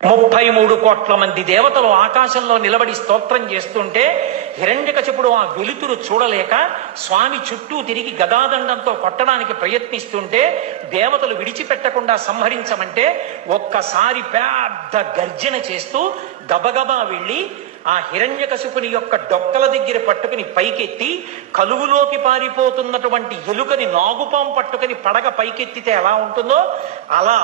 ముప్పై మూడు కోట్ల మంది దేవతలు ఆకాశంలో నిలబడి స్తోత్రం చేస్తుంటే హిరణ్యకశపుడు ఆ వెలుతురు చూడలేక స్వామి చుట్టూ తిరిగి గదాదండంతో కొట్టడానికి ప్రయత్నిస్తుంటే దేవతలు విడిచిపెట్టకుండా సంహరించమంటే ఒక్కసారి పెద్ద గర్జన చేస్తూ గబగబా వెళ్ళి ఆ హిరణ్యకశిపుని యొక్క డొక్కల దగ్గర పట్టుకుని పైకెత్తి కలువులోకి పారిపోతున్నటువంటి ఎలుకని నాగుపాం పట్టుకుని పడగ పైకెత్తితే ఎలా ఉంటుందో అలా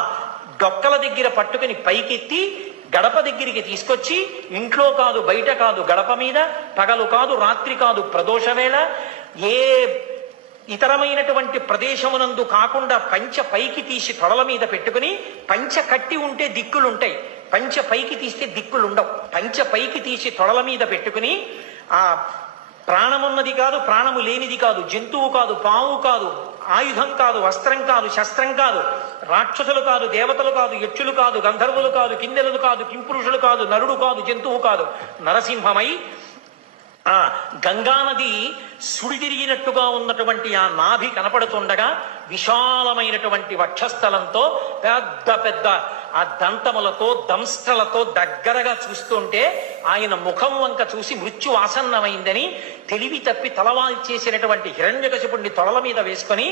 డొక్కల దగ్గర పట్టుకుని పైకెత్తి గడప దగ్గరికి తీసుకొచ్చి ఇంట్లో కాదు బయట కాదు గడప మీద పగలు కాదు రాత్రి కాదు ప్రదోష వేళ ఏ ఇతరమైనటువంటి ప్రదేశమునందు కాకుండా పంచ పైకి తీసి తొడల మీద పెట్టుకుని పంచ కట్టి ఉంటే దిక్కులుంటాయి. పంచ పైకి తీస్తే దిక్కులుండవు. పంచ పైకి తీసి తొడల మీద పెట్టుకుని ఆ ప్రాణమున్నది కాదు ప్రాణము లేనిది కాదు జంతువు కాదు పాము కాదు ఆయుధం కాదు వస్త్రం కాదు శస్త్రం కాదు. రాక్షసులు కాదు దేవతలు కాదు యక్షులు కాదు గంధర్వులు కాదు కిందెలు కాదు కింపురుషులు కాదు నరుడు కాదు జంతువు కాదు. నరసింహమై ఆ గంగానది సుడి తిరిగినట్టుగా ఉన్నటువంటి ఆ నాభి కనపడుతుండగా విశాలమైనటువంటి వక్షస్థలంతో పెద్ద పెద్ద ఆ దంతములతో దంస్ట్రలతో దగ్గరగా చూస్తుంటే ఆయన ముఖం వంక చూసి మృత్యు ఆసన్నమైందని తెలివి తప్పి తలవాల్ చేసినటువంటి హిరణ్యకశిపుణ్ణి తొడల మీద వేసుకొని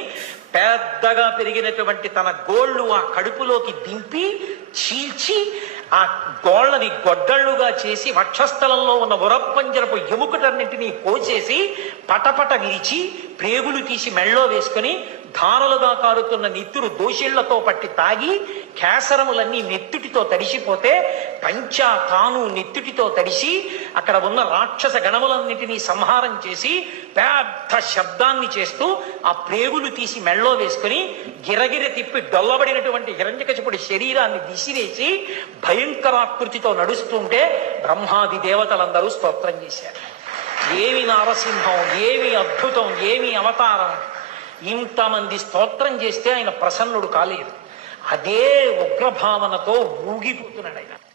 పెద్దగా పెరిగినటువంటి తన గోళ్ళు ఆ కడుపులోకి దింపి చీల్చి ఆ గోళ్ళని గొడ్డళ్ళుగా చేసి వక్షస్థలంలో ఉన్న ఉరప్పంజరపు ఎముకటన్నింటినీ పోచేసి పటపట విరిచి ప్రేగులు తీసి మెళ్ళో వేసుకొని ధారలుగా కారుతున్న నిత్తురు దోషిళ్ళతో పట్టి తాగి కేసరములన్నీ నెత్తుటితో తడిసిపోతే పంచా తాను నెత్తుటితో తడిసి అక్కడ ఉన్న రాక్షస గణములన్నిటినీ సంహారం చేసి పెద్ద శబ్దాన్ని చేస్తూ ఆ ప్రేగులు తీసి మెళ్ళో వేసుకుని గిరగిర తిప్పి డొల్లబడినటువంటి హిరణ్యకశిపుడి శరీరాన్ని విసిరేసి భయంకరాకృతితో నడుస్తుంటే బ్రహ్మాది దేవతలందరూ స్తోత్రం చేశారు. ఏమి నారసింహం ఏమి అద్భుతం ఏమి అవతారం? ఇంతమంది స్తోత్రం చేస్తే ఆయన ప్రసన్నుడు కాలేదు. అదే ఉగ్రభావనతో ఊగిపోతున్నాడు ఆయన.